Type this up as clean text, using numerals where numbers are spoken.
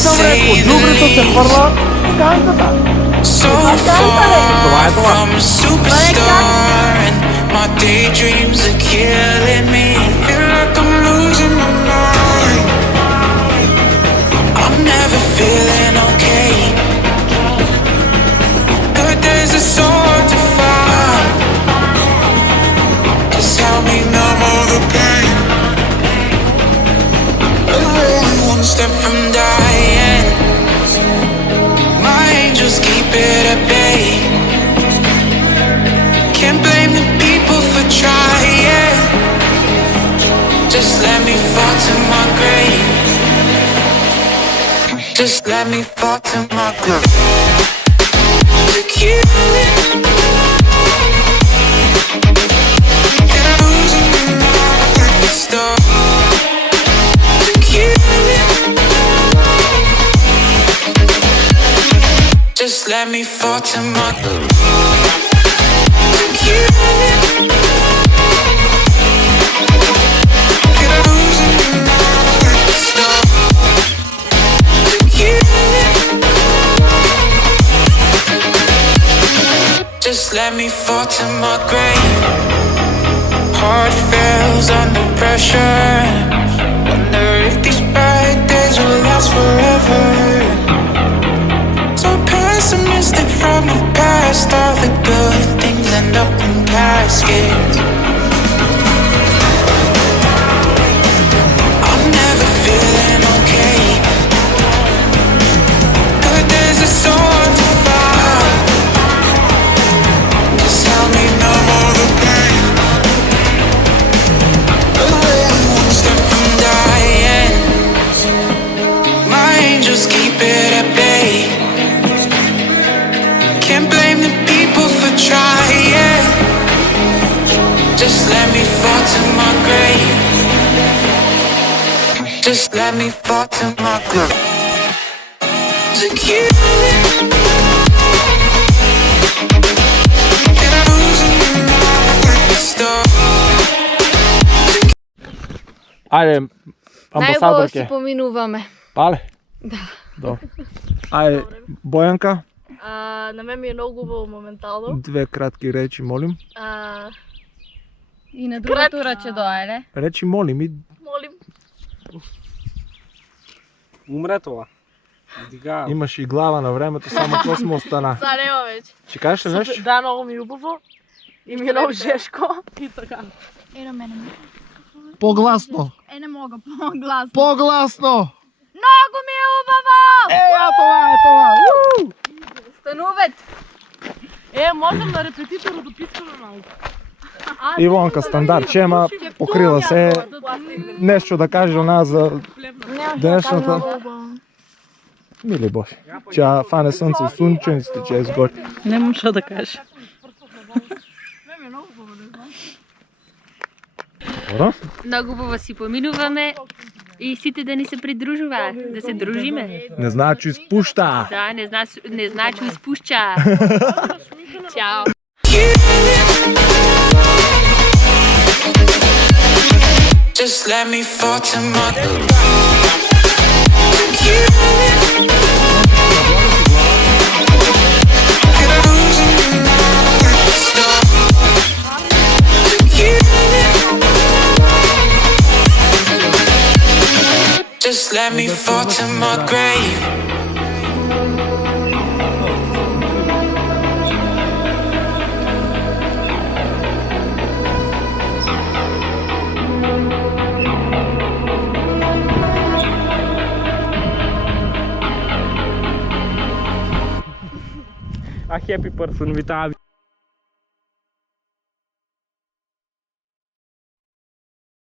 съм рекол, доброто се хвърля в кантата. So far from a superstar, and my daydreams are killing me. Feel like I'm losing my mind. I'm never feeling okay. Good days are so hard to find. Just help me numb all the pain. I'm only one step from dying. My angels keep it at bay. Can't blame the people for trying. Just let me fall to my grave. Just let me fall to my grave. To kill it. Get losing my mind. Stop. To kill it. Just let me fall to my grave. To kill it. Get losing my mind. Stop. To kill it. Just let me fall to my grave. Heart fails under pressure. Wonder if these bad days will last forever. So pessimistic from the past. All the good things end up in caskets. I'm never feeling okay. Good days are so hard to find. Just help me numb all the pain. Only one step from dying. My angels keep it at bay. Can't blame the people for trying. Just let me fall to my grave. Just let me fall to my grave. To kill it. Get losing my mind. Stop. Айде, Най-хубаво амбасадърке. си поминуваме. Пале? Да. Добре. Айде, Боянка, На мен ми е много хубаво моментално. две кратки речи, молим. И на другото ръче дойде. Речи, молим и Молим. Умре това. Дига. имаш и глава на времето, само какво сме остана. Сега няма вече. Ще кажеш ли нещо? Да, много ми е хубаво. И ми е много жешко. И така. На мене. По-гласно! Не мога по-гласно. По-гласно! Много ми е хубаво! Това! Становете! Можем на репетитора допискаме малко. Ивонка стандарт, ама покрила се. Нещо да каже у нас за днешната... Мили Боже, че фане слънце, слънчениците, че е сгори. Не може да кажа. Добро? Много хубаво си поминуваме и сите да ни се придружува, да се дружиме. Не значи изпуща! Да, не значи изпуща. Чао! Just let me fall to my Just let me fall to my grave. A happy person, витави.